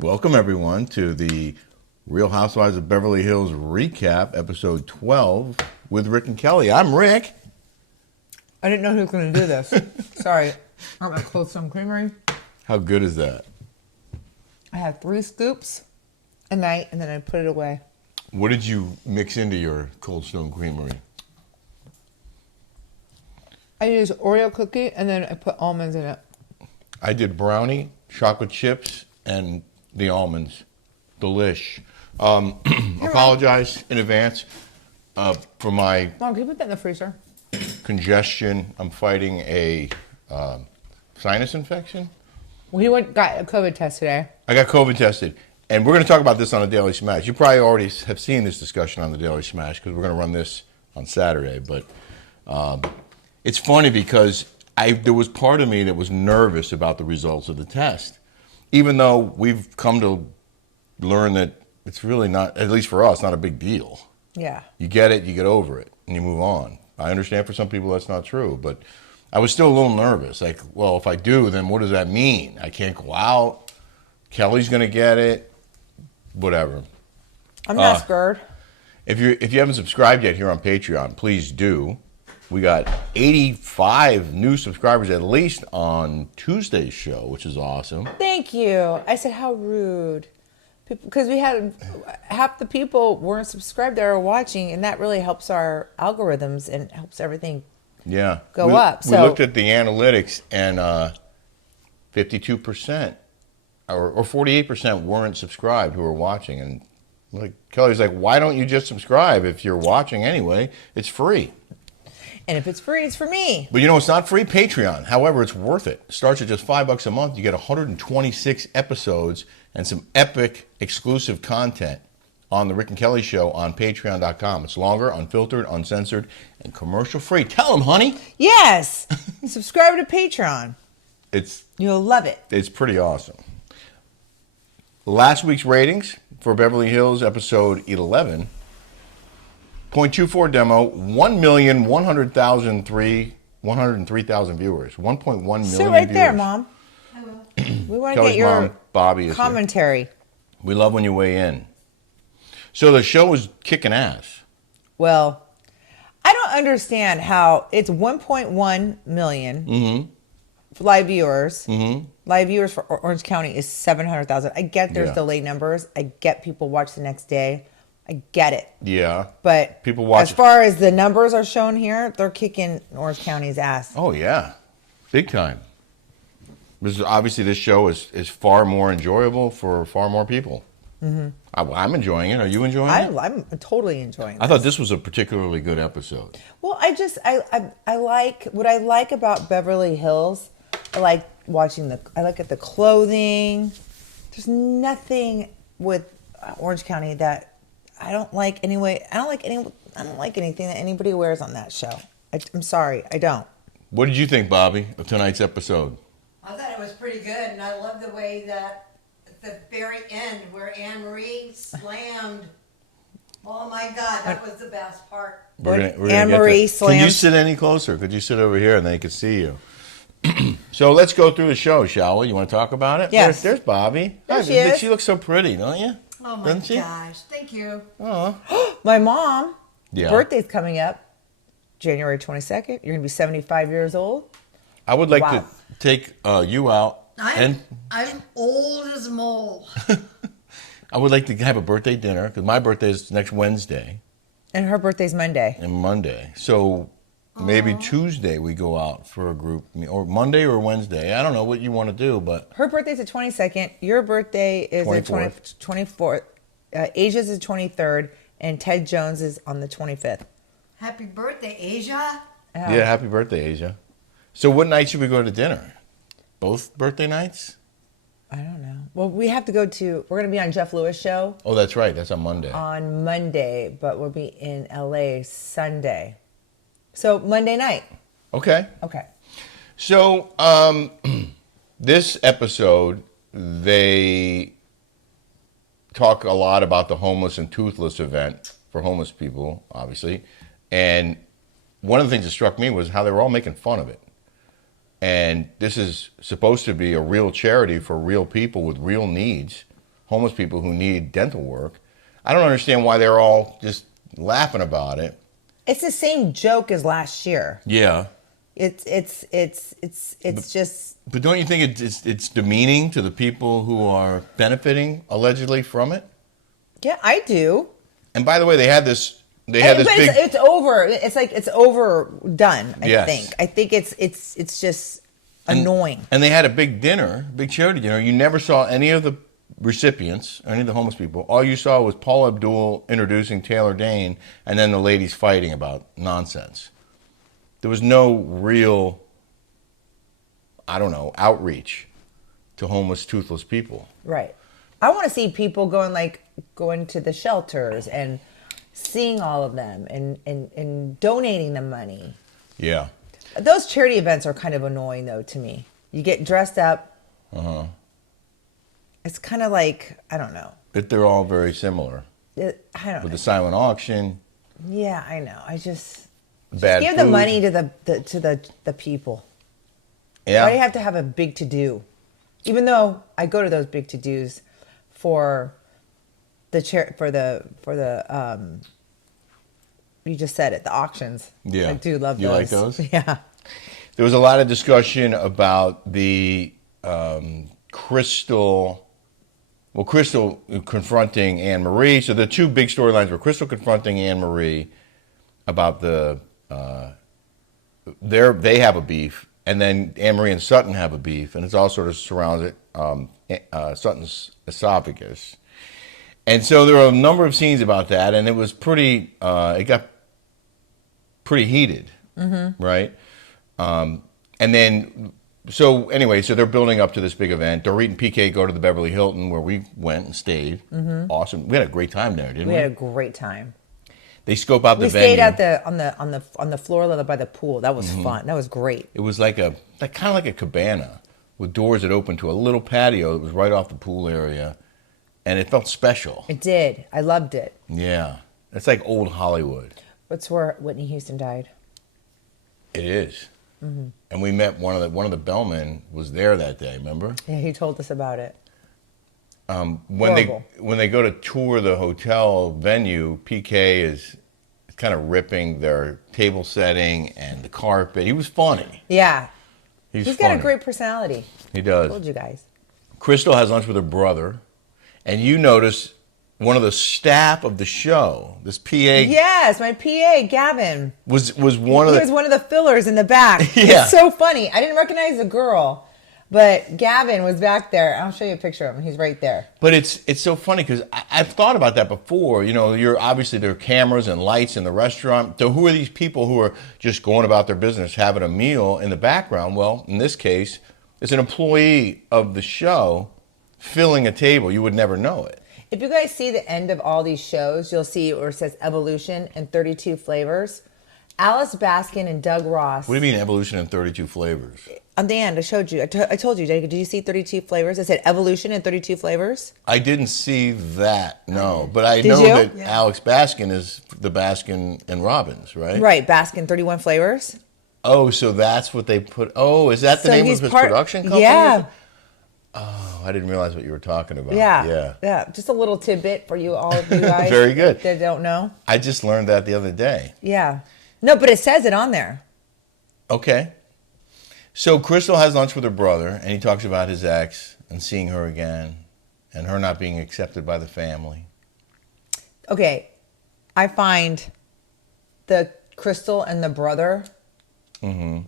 Welcome, everyone, to the Real Housewives of Beverly Hills recap, episode 12, with Rick and Kelly. I'm Rick. I didn't know who was going to do this. Sorry. I'm going to close some creamery. How good is that? I had 3 scoops a night, and then I put it away. What did you mix into your Cold Stone Creamery? I used Oreo cookie, and then I put almonds in it. I did brownie, chocolate chips, and the almonds. Delish. Apologize in advance for my Mom, can you put that in the freezer? congestion. I'm fighting a sinus infection. We got a COVID test today. I got COVID tested. And we're going to talk about this on the Daily Smash. You probably already have seen this discussion on the Daily Smash because we're going to run this on Saturday. But it's funny because there was part of me that was nervous about the results of the test. Even though we've come to learn that it's really not, at least for us, not a big deal. Yeah. You get it, you get over it, and you move on. I understand for some people that's not true, but I was still a little nervous. Like, well, if I do, then what does that mean? I can't go out. Kelly's going to get it. Whatever. I'm not scared. If you haven't subscribed yet here on Patreon, please do. We got 85 new subscribers at least on Tuesday's show, which is awesome. Thank you. I said, how rude. Because we had half the people weren't subscribed that are watching, and that really helps our algorithms and helps everything go up. We looked at the analytics, and 52% or 48% weren't subscribed who were watching. And like Kelly's like, why don't you just subscribe if you're watching anyway? It's free. And if it's free, it's for me. But you know, it's not free, Patreon. However, it's worth it. It starts at just $5 a month. You get 126 episodes and some epic exclusive content on the Rick and Kelly Show on patreon.com. It's longer, unfiltered, uncensored, and commercial free. Tell them, honey. Yes. Subscribe to Patreon. You'll love it. It's pretty awesome. Last week's ratings for Beverly Hills episode 11. 0.24 demo, 103,000 viewers. 1.1 million Sit right viewers. there, Mom. I will. We want to Kelly's get your mom, Bobby, is commentary. here. We love when you weigh in. So the show was kicking ass. Well, I don't understand how it's 1.1 million live viewers. Live viewers for Orange County is 700,000. I get there's delayed numbers. I get people watch the next day. I get it. Yeah. But people watch as far as the numbers are shown here, they're kicking Orange County's ass. Oh, yeah. Big time. Obviously, this show is far more enjoyable for far more people. I'm enjoying it. Are you enjoying it? I'm totally enjoying it. I thought this was a particularly good episode. Well, I like what I like about Beverly Hills. I like I look at the clothing. There's nothing with Orange County that I don't like anyway. I don't like anything that anybody wears on that show. I'm sorry, I don't. What did you think, Bobby, of tonight's episode? I thought it was pretty good, and I love the way that at the very end where Annemarie slammed. Oh my God, that was the best part. We're gonna Annemarie get to. slams. Can you sit any closer? Could you sit over here and they could see you? So let's go through the show, shall we? You want to talk about it? Yes. There's Bobby. There she is. She looks so pretty, don't you? Oh my Doesn't she? gosh, thank you. Oh. My mom, Yeah. birthday's coming up, January 22nd. You're going to be 75 years old. I would like Wow. to take you out. I'm old as mole. I would like to have a birthday dinner because my birthday is next Wednesday And her birthday's Monday. and Monday. So maybe Tuesday we go out for a group, or Monday or Wednesday. I don't know what you want to do, but Her birthday's the 22nd. Your birthday is the 24th. Asia's the 23rd. And Ted Jones is on the 25th. Happy birthday, Asia. yeah, happy birthday, Asia. So what night should we go to dinner? Both birthday nights? I don't know. Well, we're going to be on Jeff Lewis' show Oh, that's right. That's on Monday. on Monday, but we'll be in LA Sunday. So Monday night. Okay. Okay. So this episode, they talk a lot about the homeless and toothless event for homeless people, obviously. And one of the things that struck me was how they were all making fun of it. And this is supposed to be a real charity for real people with real needs. homeless people who need dental work. I don't understand why they're all just laughing about it. It's the same joke as last year. Yeah. It's just. But don't you think it's demeaning to the people who are benefiting allegedly from it? Yeah, I do. And by the way, they had this big. It's over. It's like it's overdone. Yes. I think it's just annoying. And they had a big dinner, big charity dinner. You never saw any of the recipients, any of the homeless people. All you saw was Paul Abdul introducing Taylor Dane, and then the ladies fighting about nonsense. There was no real, I don't know, outreach to homeless, toothless people. Right. I want to see people going to the shelters and seeing all of them and donating them money. Yeah. Those charity events are kind of annoying, though, to me. You get dressed up. Uh-huh. It's kind of like, I don't know. But they're all very similar. I don't know. With the silent auction. Yeah, I know. Bad give food. the money to the people. Yeah. Why do you have to have a big to-do? Even though I go to those big to-dos for the you just said it, the auctions. Yeah. I do love those. You like those? Yeah. There was a lot of discussion about the Crystal confronting Annemarie. So the two big storylines were Crystal confronting Annemarie about they have a beef, and then Amarie and Sutton have a beef, and it's all sort of surrounded Sutton's esophagus. And so there were a number of scenes about that, and it was it got pretty heated, right? And then, so they're building up to this big event. Dorit and PK go to the Beverly Hilton, where we went and stayed. Awesome. We had a great time there, didn't we? We had a great time. They scope out the venue. We stayed on the floor level by the pool. That was fun. That was great. It was kind of like a cabana with doors that opened to a little patio that was right off the pool area, and it felt special. It did. I loved it. Yeah, it's like old Hollywood. That's where Whitney Houston died. It is. And we met one of the bellmen was there that day. Remember? Yeah, he told us about it. When they go to tour the hotel venue, PK is kind of ripping their table setting and the carpet. He was funny. Yeah. He's got funny. a great personality. He does. I told you guys. Crystal has lunch with her brother, and you notice one of the staff of the show, this PA. Yes, my PA, Gavin. was one of He was one of the fillers in the back. Yeah. It's so funny. I didn't recognize the girl. But Gavin was back there. I'll show you a picture of him. He's right there. But it's so funny because I've thought about that before. You know, obviously there are cameras and lights in the restaurant. So who are these people who are just going about their business, having a meal in the background? Well, in this case, it's an employee of the show filling a table. You would never know it. If you guys see the end of all these shows, you'll see where it says Evolution and 32 Flavors. Alice Baskin and Doug Ross. What do you mean evolution in 32 flavors? On the end, I showed you. I told you. Did you see 32 Flavors? I said Evolution and 32 Flavors. I didn't see that, no. But I Did know you? that Alex Baskin is the Baskin and Robbins, right? Right, Baskin 31 Flavors. Oh, so that's what they put. Oh, is that the name of his production company? Yeah. Oh, I didn't realize what you were talking about. Yeah. Just a little tidbit for you, all of you guys. Very good. That don't know. I just learned that the other day. Yeah. No, but it says it on there. Okay. So Crystal has lunch with her brother, and he talks about his ex and seeing her again and her not being accepted by the family. Okay. I find the Crystal and the brother thing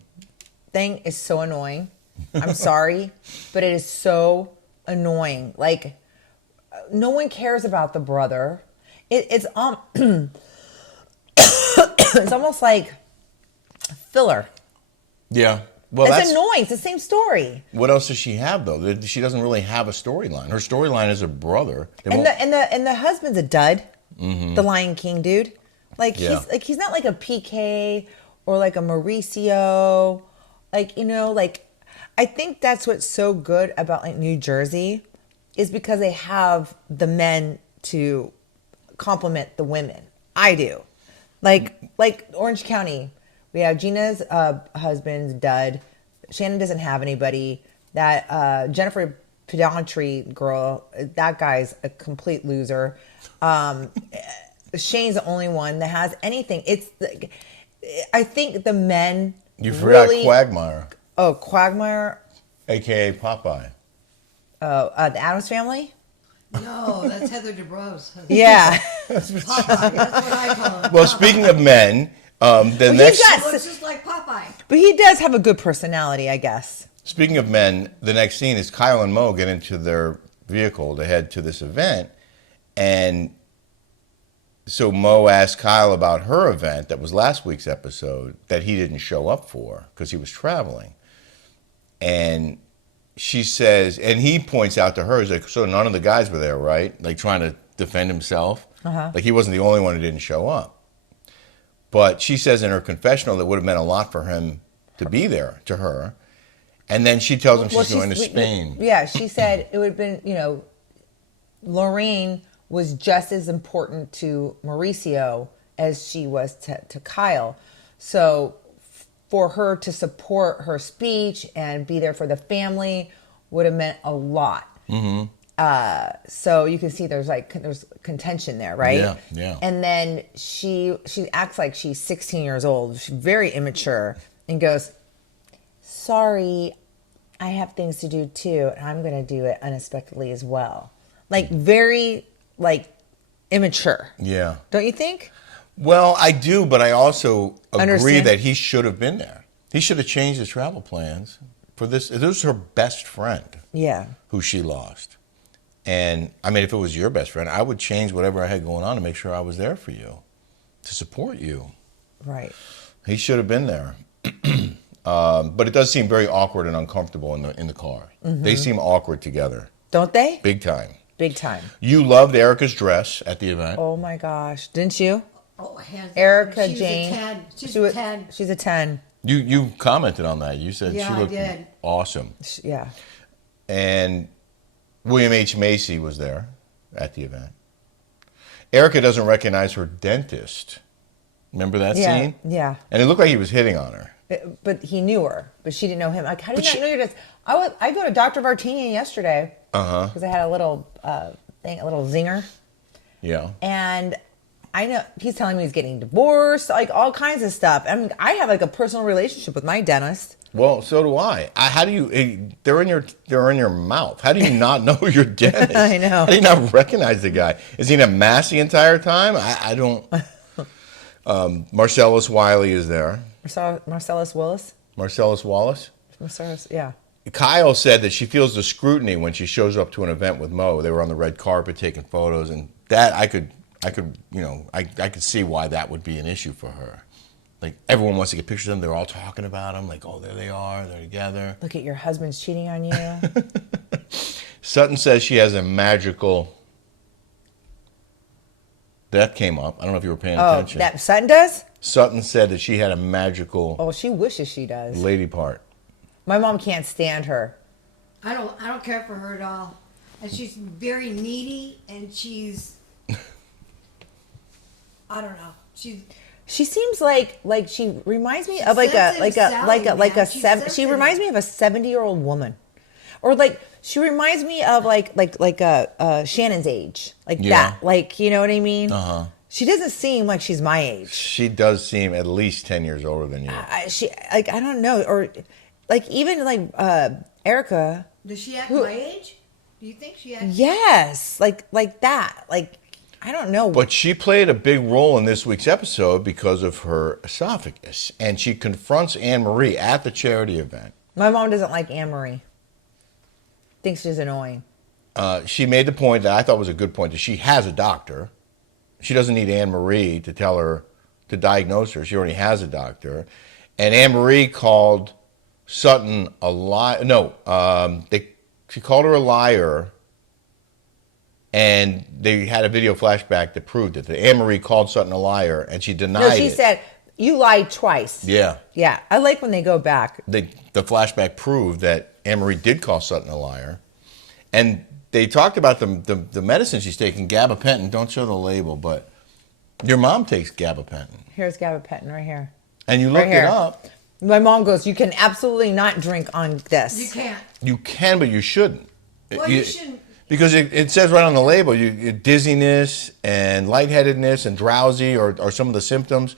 is so annoying. I'm sorry, but it is so annoying. Like, no one cares about the brother. It's it's almost like filler. Yeah. Well, it's annoying. It's the same story. What else does she have though? She doesn't really have a storyline. Her storyline is her brother. And the husband's a dud. The Lion King dude. He's not like a PK or like a Mauricio. I think that's what's so good about like New Jersey is because they have the men to complement the women. I do. Like Orange County, we have Gina's husband's dud. Shannon doesn't have anybody. That Jennifer pedantry girl. That guy's a complete loser. Shane's the only one that has anything. I think the men. You forgot really, Quagmire, Oh, Quagmire. a.k.a. Popeye. The Addams Family. No, that's Heather Dubrow's husband. Yeah. Popeye, that's what I call him. Well, speaking of men, the next. got- He looks just like Popeye. But he does have a good personality, I guess. Speaking of men, the next scene is Kyle and Mo get into their vehicle to head to this event. And so Mo asked Kyle about her event that was last week's episode that he didn't show up for because he was traveling. And she says, and he points out to her, he's like, so none of the guys were there, right? Like trying to defend himself. Like he wasn't the only one who didn't show up. But she says in her confessional that would have meant a lot for him to be there, to her. And then she tells him she's going to Spain. Yeah, she said it would have been, Lorraine was just as important to Mauricio as she was to Kyle. So for her to support her speech and be there for the family would have meant a lot. So you can see there's contention there, right? Yeah, yeah. And then she acts like she's 16 years old. She's very immature and goes, sorry, I have things to do too, and I'm going to do it unexpectedly as well. Very, immature. Yeah. Don't you think? Well, I do, but I also agree Understand. that he should have been there. He should have changed his travel plans for this. This was her best friend Yeah. who she lost. And, I mean, if it was your best friend, I would change whatever I had going on to make sure I was there for you, to support you. Right. He should have been there. But it does seem very awkward and uncomfortable in the car. They seem awkward together, Don't they? big time. Big time. You loved Erica's dress at the event. Oh my gosh. Didn't you? Oh, hands down. Erica She's Jane. A 10. She's She a was- 10. She's a 10. You commented on that. You said Yeah, she I looked did. awesome. Yeah. And William H. Macy was there at the event. Erica doesn't recognize her dentist. Remember that Yeah. scene? Yeah. And it looked like he was hitting on her. But he knew her, but she didn't know him. Like, how do you But not know your dentist? I go to Dr. Vartanian yesterday because I had a little thing, a little zinger. Yeah. And I know he's telling me he's getting divorced, all kinds of stuff. I mean, I have a personal relationship with my dentist. Well, so do I. How do you? They're in your mouth. How do you not know your dentist? I know. How do you not recognize the guy? Is he in a mask the entire time? I don't. Marcellus Wiley is there. Marcellus Willis. Marcellus Wallace. Marcellus, yeah. Kyle said that she feels the scrutiny when she shows up to an event with Mo. They were on the red carpet taking photos, and that I could see why that would be an issue for her. Like everyone wants to get pictures of them. They're all talking about them. Like, oh, there they are. They're together. Look at your husband's cheating on you. Sutton says she has a magical. That came up. I don't know if you were paying attention. That Sutton does? Sutton said that she had a magical Oh, she wishes she does. lady part. My mom can't stand her. I don't care for her at all. And she's very needy, and she's, I don't know. She seems like she reminds me of sensitive Sally, man. She's she sensitive. reminds me of a 70-year-old woman, or she reminds me of Shannon's age, Yeah. that, you know what I mean? Uh-huh. She doesn't seem like she's my age. She does seem at least 10 years older than you. I don't know, or even Erica. Does she act my age? Do you think she acts? Yes, like that. I don't know. But she played a big role in this week's episode because of her esophagus. And she confronts Annemarie at the charity event. My mom doesn't like Amarie. Thinks she's annoying. She made the point that I thought was a good point, that she has a doctor. She doesn't need Annemarie to tell her, to diagnose her. She already has a doctor. And Annemarie called Sutton a liar. No, she called her a liar. And they had a video flashback that proved it. That Annemarie called Sutton a liar, and she denied it. No, she said, you lied twice. Yeah. Yeah, I like when they go back. The flashback proved that Annemarie did call Sutton a liar. And they talked about the medicine she's taking, gabapentin. Don't show the label, but your mom takes gabapentin. Here's gabapentin right here. And you look Right here. it up. My mom goes, you can absolutely not drink on this. You can't. You can, but you shouldn't. Well, you shouldn't. Because it says right on the label, dizziness and lightheadedness and drowsy are some of the symptoms.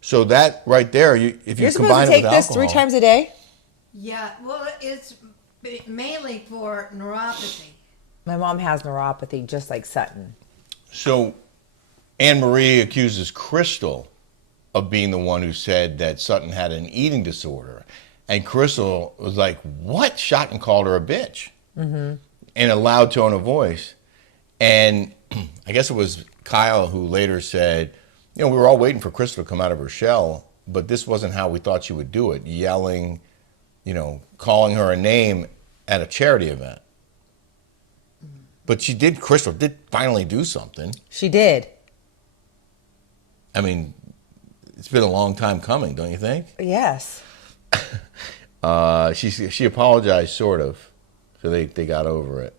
So that right there, if you You're supposed combine to it take with this alcohol, 3 times a day? Yeah, well, it's mainly for neuropathy. My mom has neuropathy, just like Sutton. So Annemarie accuses Crystal of being the one who said that Sutton had an eating disorder. And Crystal was like, what? Shot and called her a bitch. Mm-hmm. In a loud tone of voice. And I guess it was Kyle who later said, we were all waiting for Crystal to come out of her shell, but this wasn't how we thought she would do it. Yelling, calling her a name at a charity event. But Crystal did finally do something. She did. I mean, it's been a long time coming, don't you think? Yes. She apologized, sort of. So they got over it.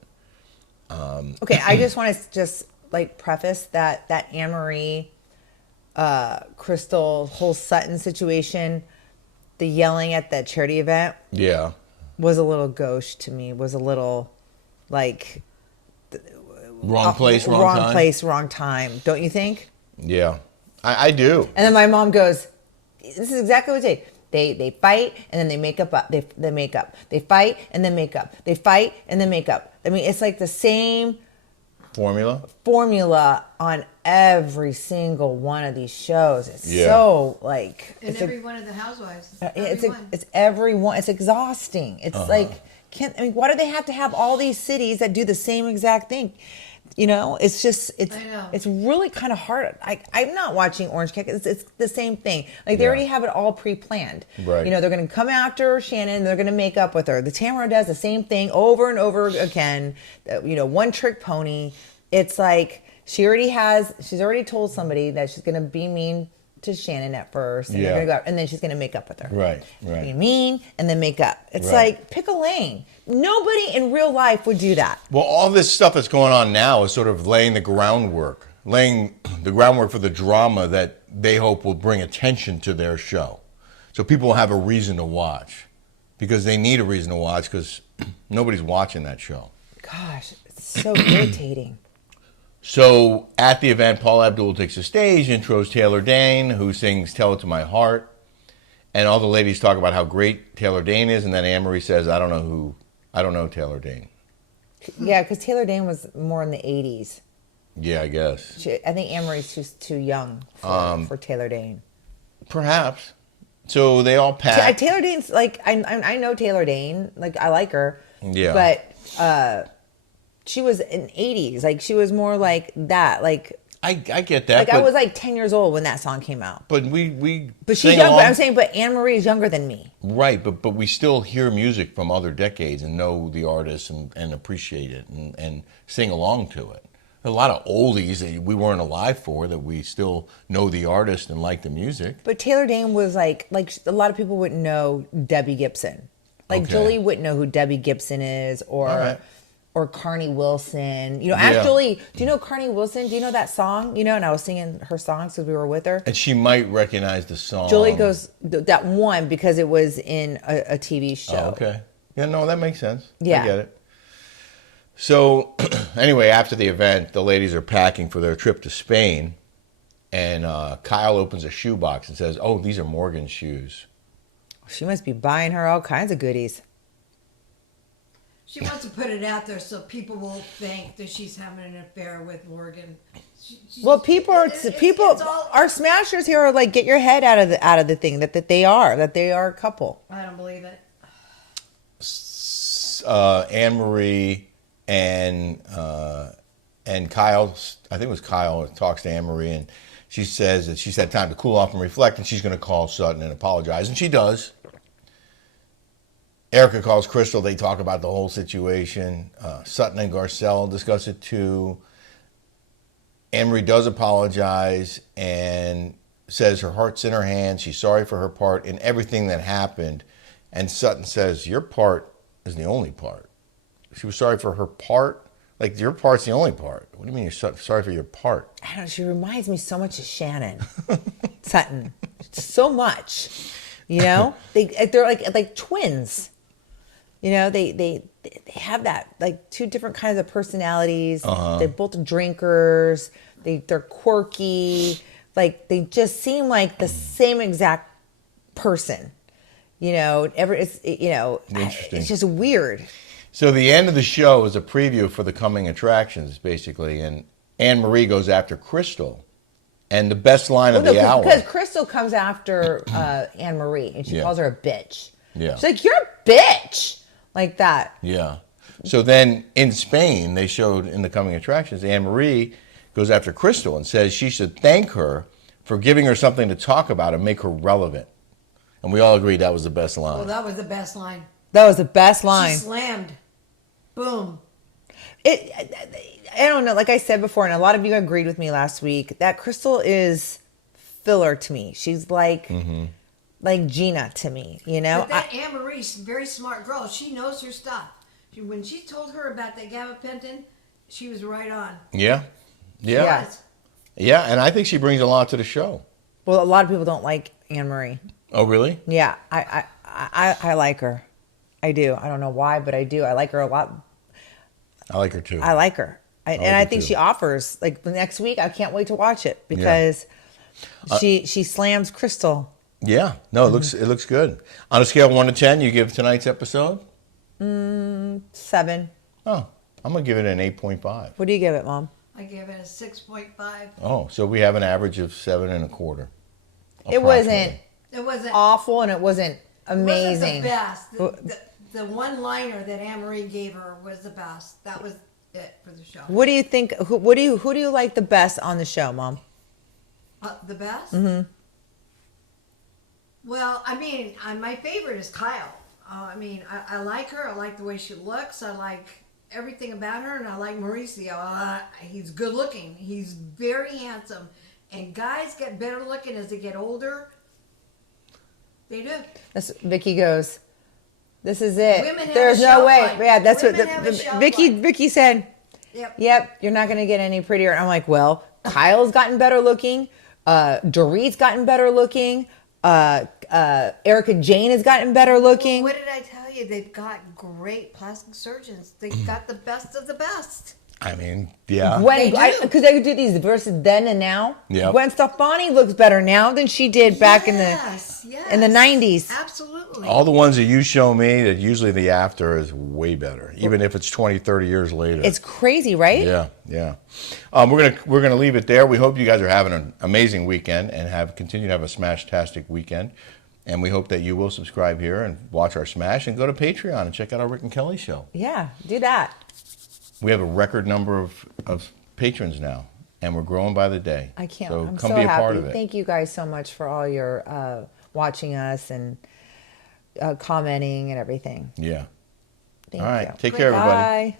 Okay, I just want to preface that Annemarie, Crystal, whole Sutton situation, the yelling at that charity event, Yeah. was a little gauche to me. Was a little like Wrong place, wrong time. Wrong place, wrong time. Don't you think? Yeah, I do. And then my mom goes, "This is exactly what they." They fight and then they make up. They make up. They fight and then make up. They fight and then make up. I mean, it's like the same formula on every single one of these shows. It's so like And every one of the Housewives. it's every one. It's exhausting. It's like why do they have to have all these cities that do the same exact thing? It's just it's really kind of hard. I'm not watching Orange County. It's the same thing. Like they already have it all pre-planned. Right. They're going to come after Shannon. They're going to make up with her. The Tamara does the same thing over and over again. One trick pony. It's like she's already told somebody that she's going to be mean to Shannon at first, and they're going to go, and then she's going to make up with her. Right. Be mean and then make up. It's right. like pick a lane. Nobody in real life would do that. Well, all this stuff that's going on now is sort of laying the groundwork for the drama that they hope will bring attention to their show. So people will have a reason to watch, because they need a reason to watch, because nobody's watching that show. Gosh, it's so irritating. So at the event, Paul Abdul takes the stage, intros Taylor Dayne, who sings Tell It to My Heart. And all the ladies talk about how great Taylor Dayne is. And then Annemarie says, I don't know Taylor Dayne. Yeah, because Taylor Dayne was more in the 80s. Yeah, I guess. I think Annemarie's just too young for Taylor Dayne. Perhaps. So they all pack. Taylor Dayne's like, I know Taylor Dayne. Like, I like her. Yeah. But she was in 80s. Like, she was more like that. Like, I get that. Like, I was like 10 years old when that song came out. But But she's young. But I'm saying, but Annemarie is younger than me. Right, but we still hear music from other decades and know the artists and appreciate it and sing along to it. A lot of oldies that we weren't alive for that we still know the artist and like the music. But Taylor Dayne was like a lot of people wouldn't know Debbie Gibson. Like, Okay. Julie wouldn't know who Debbie Gibson is, or All right. or Carney Wilson. Ask Julie, do you know Carney Wilson? Do you know that song? And I was singing her songs because we were with her. And she might recognize the song. Julie goes, that one, because it was in a TV show. Oh, okay. Yeah, no, that makes sense. Yeah. I get it. So, anyway, after the event, the ladies are packing for their trip to Spain. And Kyle opens a shoebox and says, oh, these are Morgan's shoes. She must be buying her all kinds of goodies. She wants to put it out there so people will think that she's having an affair with Morgan. Well, our smashers here are like, get your head out of the thing that they are a couple. I don't believe it. Annemarie and Kyle, I think it was Kyle, talks to Annemarie, and she says that she's had time to cool off and reflect, and she's going to call Sutton and apologize, and she does. Erica calls Crystal. They talk about the whole situation. Sutton and Garcelle discuss it too. Annemarie does apologize and says her heart's in her hands. She's sorry for her part in everything that happened. And Sutton says, your part is the only part. She was sorry for her part? Like, your part's the only part. What do you mean you're sorry for your part? I don't know. She reminds me so much of Shannon Sutton. So much. They're like twins. You know, they have that, like, two different kinds of personalities. They're both drinkers. They're quirky. Like, they just seem like the same exact person. You know, Interesting. it's just weird. So the end of the show is a preview for the coming attractions, basically, and Annemarie goes after Crystal, and the best line of the hour. Because Crystal comes after Annemarie, and she Yeah. calls her a bitch. Yeah. She's like, "You're a bitch," like that. Yeah. So then in Spain, they showed in the coming attractions, Annemarie goes after Crystal and says she should thank her for giving her something to talk about and make her relevant. And we all agreed that was the best line. Well, that was the best line. That was the best She line. slammed. Boom. I don't know. Like I said before, and a lot of you agreed with me last week, that Crystal is filler to me. She's like Gina to me. You know. But that Anne-Marie's a very smart girl. She knows her stuff. When she told her about that gabapentin, she was right on. Yeah. Yeah. Yeah. Yeah, and I think she brings a lot to the show. Well, a lot of people don't like Annemarie. Oh, really? Yeah, I like her. I do. I don't know why, but I do. I like her a lot. I like her too. I like her. And like I her think too. she offers, like, the next week, I can't wait to watch it because she slams Crystal. Yeah. No, it looks good. On a scale of 1 to 10, you give tonight's episode? 7. Oh, I'm going to give it an 8.5. What do you give it, Mom? I give it a 6.5. Oh, so we have an average of 7.25. It wasn't It wasn't awful and it wasn't amazing. Wasn't the best. The one-liner that Anne-Marie gave her was the best. That was it for the show. What do you think? Who do you like the best on the show, Mom? The best? Mm-hmm. Well, I mean, my favorite is Kyle. I mean, I like her. I like the way she looks. I like everything about her, and I like Mauricio. He's good looking. He's very handsome. And guys get better looking as they get older. They do. Vicky goes, "This is it. Women have There's a no shelf way." life. Yeah, that's Women what have a shelf Vicky life. Vicky said. Yep. You're not going to get any prettier. And I'm like, well, Kyle's gotten better looking. Dorit's gotten better looking. Erica Jane has gotten better looking. What did I tell you? They've got great plastic surgeons. They've got the best of the best. I mean, yeah. When They do. because they do these versus then and now. Yep. Gwen Stefani looks better now than she did back in the Yes. in the 90s. Absolutely. All the ones that you show me, that usually the after is way better, even if it's 20, 30 years later. It's crazy, right? Yeah, yeah. We're gonna leave it there. We hope you guys are having an amazing weekend and continue to have a smash-tastic weekend. And we hope that you will subscribe here and watch our Smash and go to Patreon and check out our Rick and Kelly show. Yeah, do that. We have a record number of patrons now, and we're growing by the day. I can't. So I'm come so be a happy. part of it. Thank you guys so much for all your watching us and commenting and everything. Yeah. Thank All right. you. Take care, everybody. Bye.